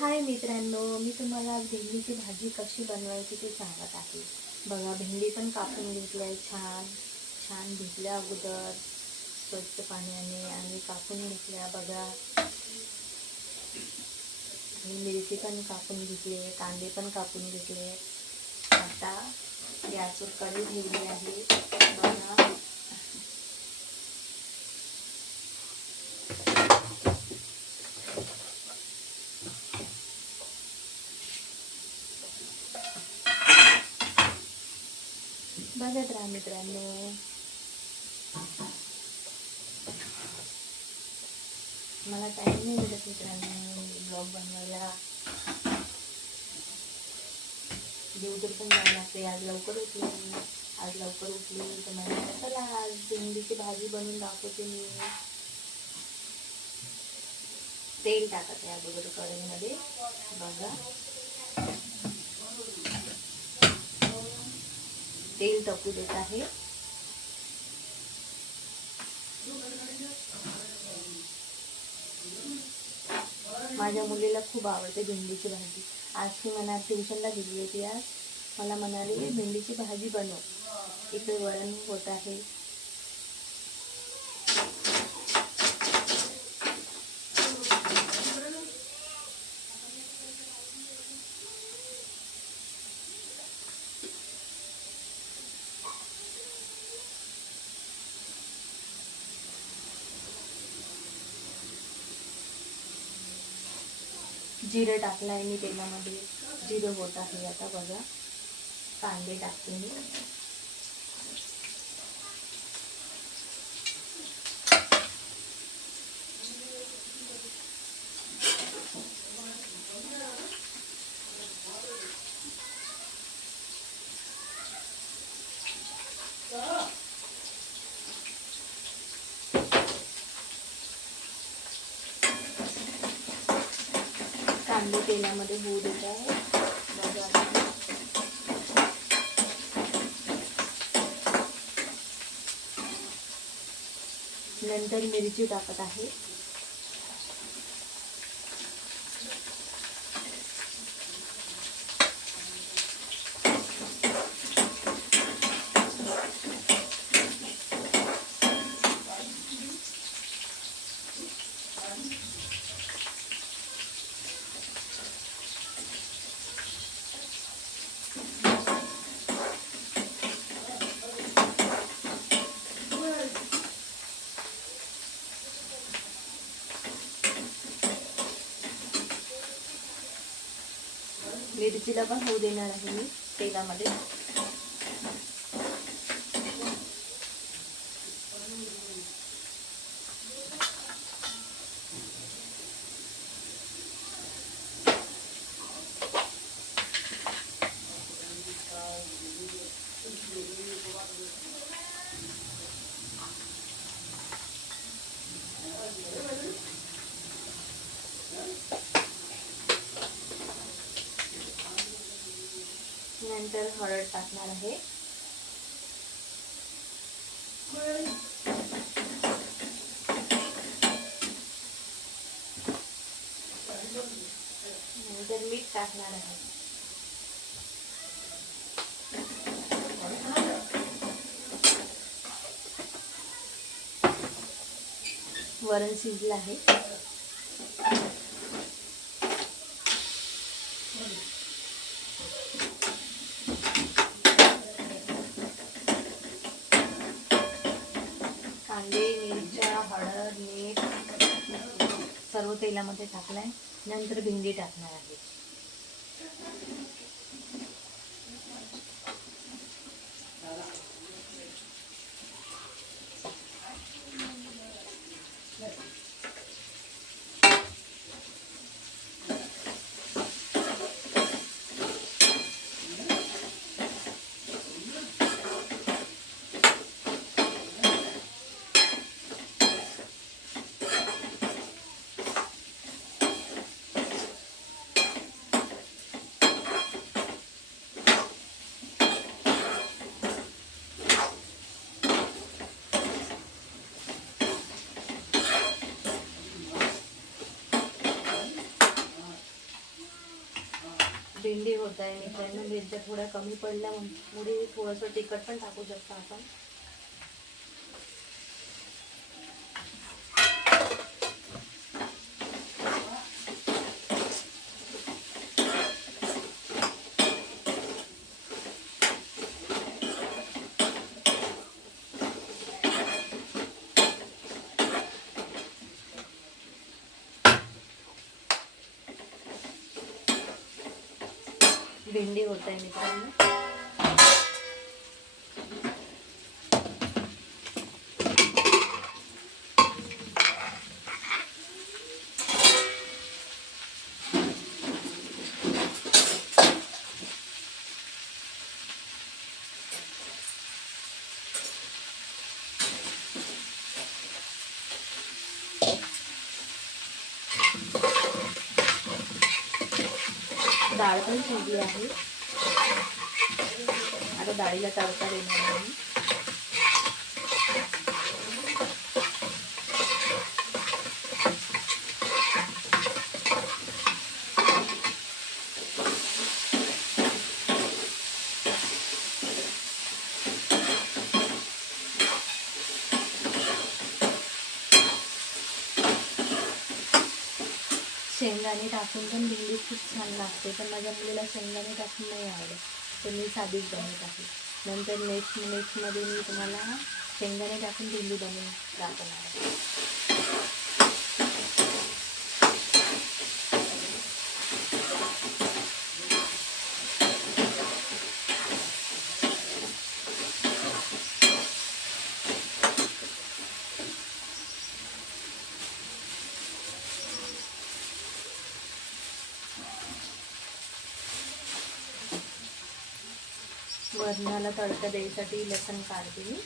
हाय मित्रांनो, मी तुम्हाला भेंडीची भाजी कशी बनवायची ते सांगत आहे. बघा, भेंडी पण कापून घेतल्या आहे. छान छान धुतल्या अगोदर स्वच्छ पाण्याने आणि कापून घेतल्या. बघा, आणि मिरची पण कापून घेतली, कांदे पण कापून घेतले. आता गॅसवर कढई ठेवली आहे. बघा, बघत राहा मित्रांनो. मला टाईम नाही मिळत मित्रांनो ब्लॉग बनवायला. ड्युटीवर पण जावं लागते. आज लवकर उठली तर मला चला आज भेंडीची भाजी बनवून दाखवते मी. तेल टाकत आहे अगोदर कढईमध्ये. बघा, तेल टाकू देत आहे. माझ्या मुलीला खूप आवडते भेंडीची भाजी. आज ती मला ट्युशनला गेली होती. आज मला म्हणाली भेंडीची भाजी बनव. इकडे वरण होत आहे. जिरं टाकलं आहे मी तेलामध्ये. जिरं होत आहे आता. बघा, कांदे टाकते मी. कांदे तेलामध्ये होऊ देत आहे. बघा, नंतर मिरची टाकत आहे. मिरचीला पण होऊ देणार आहे मी तेलामध्ये. नंतर हळद टाकणार आहे. नंतर मीठ टाकणार आहे. वरण शिजलं आहे. कांदे, मिरच्या, हळद, मीठ सर्व तेलामध्ये टाकलाय. नंतर भेंडी टाकणार आहे. भेंडी होत आहे मित्रांनो. मिरच्या थोड्या कमी पडल्यामुळे थोडंसं तिखट पण टाकू शकतो आपण. भेंडी होत आहे मित्रांनो. डाळ पण शिजली आहे. आता डाळीला तडका देणार आहे. शेंगदाणे टाकून पण भेंडी खूप छान लागते, पण माझ्या मुलीला शेंगदाणे टाकून नाही आवडत, तर मी साधीच बनवत आहे. नंतर नेक्स्टमध्ये मी तुम्हाला शेंगदाणे टाकून भेंडी बनवून दाखवणार आहे. वरणाला तडका द्यायसाठी लसूण काढते मी.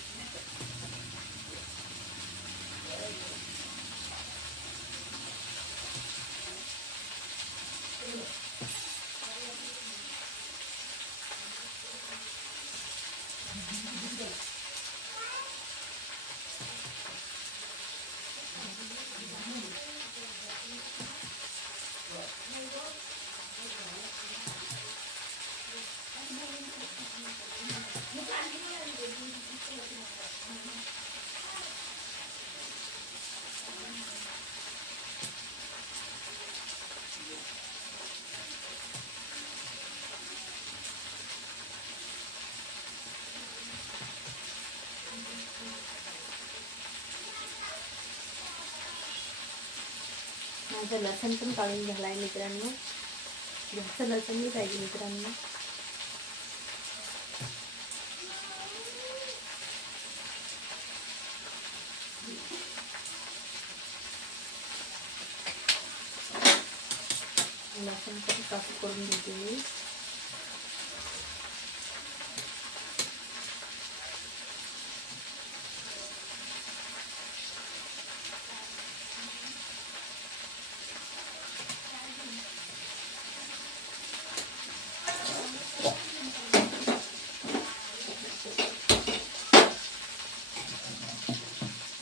माझं लसूण पण काढून झाला आहे मित्रांनो. जास्त लसूण नाही पाहिजे मित्रांनो. लसूण पण काप करून घेते मी.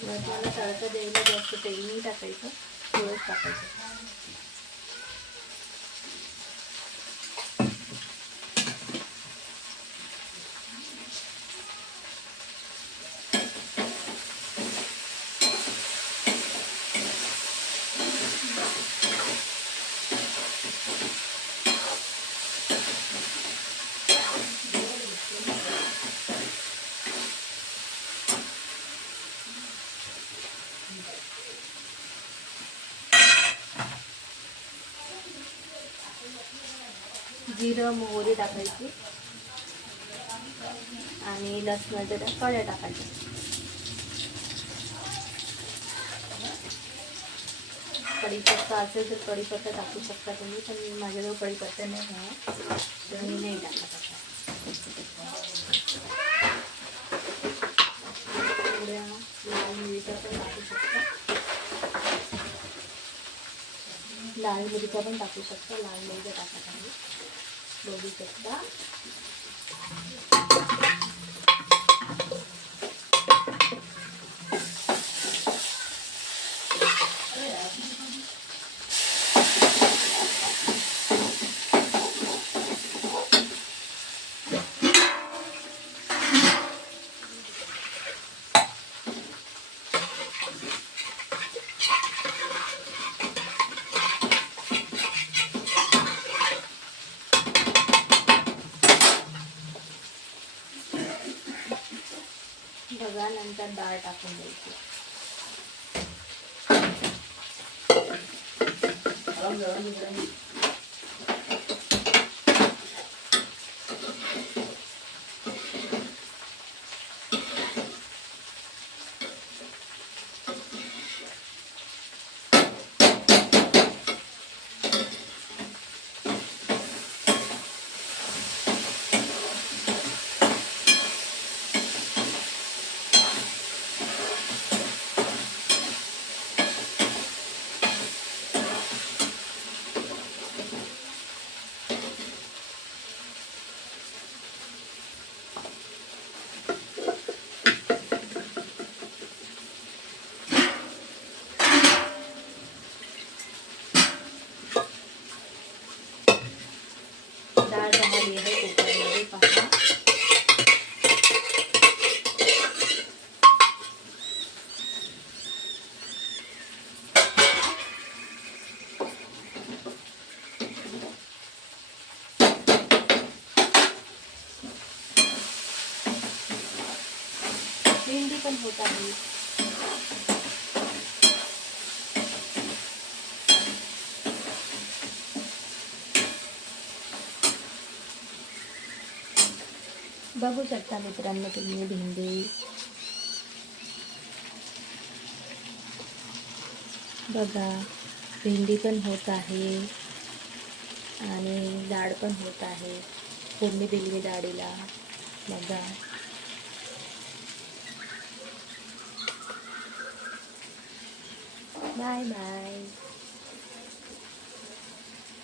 मला तडका द्यायला जास्त तेल नाही टाकायचं, थोडंच टाकायचं. जिरं मोहरी टाकायची आणि लसणाच्या त्या कळ्या टाकायच्या. कढीपत्ता असेल तर कढीपत्ता टाकू शकता तुम्ही, पण माझ्याजवळ कढीपत्ता नाही आहे तर मी नाही टाकत आता. थोड्या लाल मिरच्या पण टाकू शकता. लाल मिरच्या पण टाकू शकता. लाल मिरच्या टाकत आहे, बघू शकता. बघा, नंतर डाळ टाकून द्यायची. डाळ झाली आहे कुकरमध्ये, पहा. भेंडी पण होत आहे. बघू शकता मित्रांनो तुम्ही भेंडी. बघा, भेंडी पण होत आहे आणि डाळ पण होत आहे. फोडणी दिली डाळीला. बघा, बाय बाय.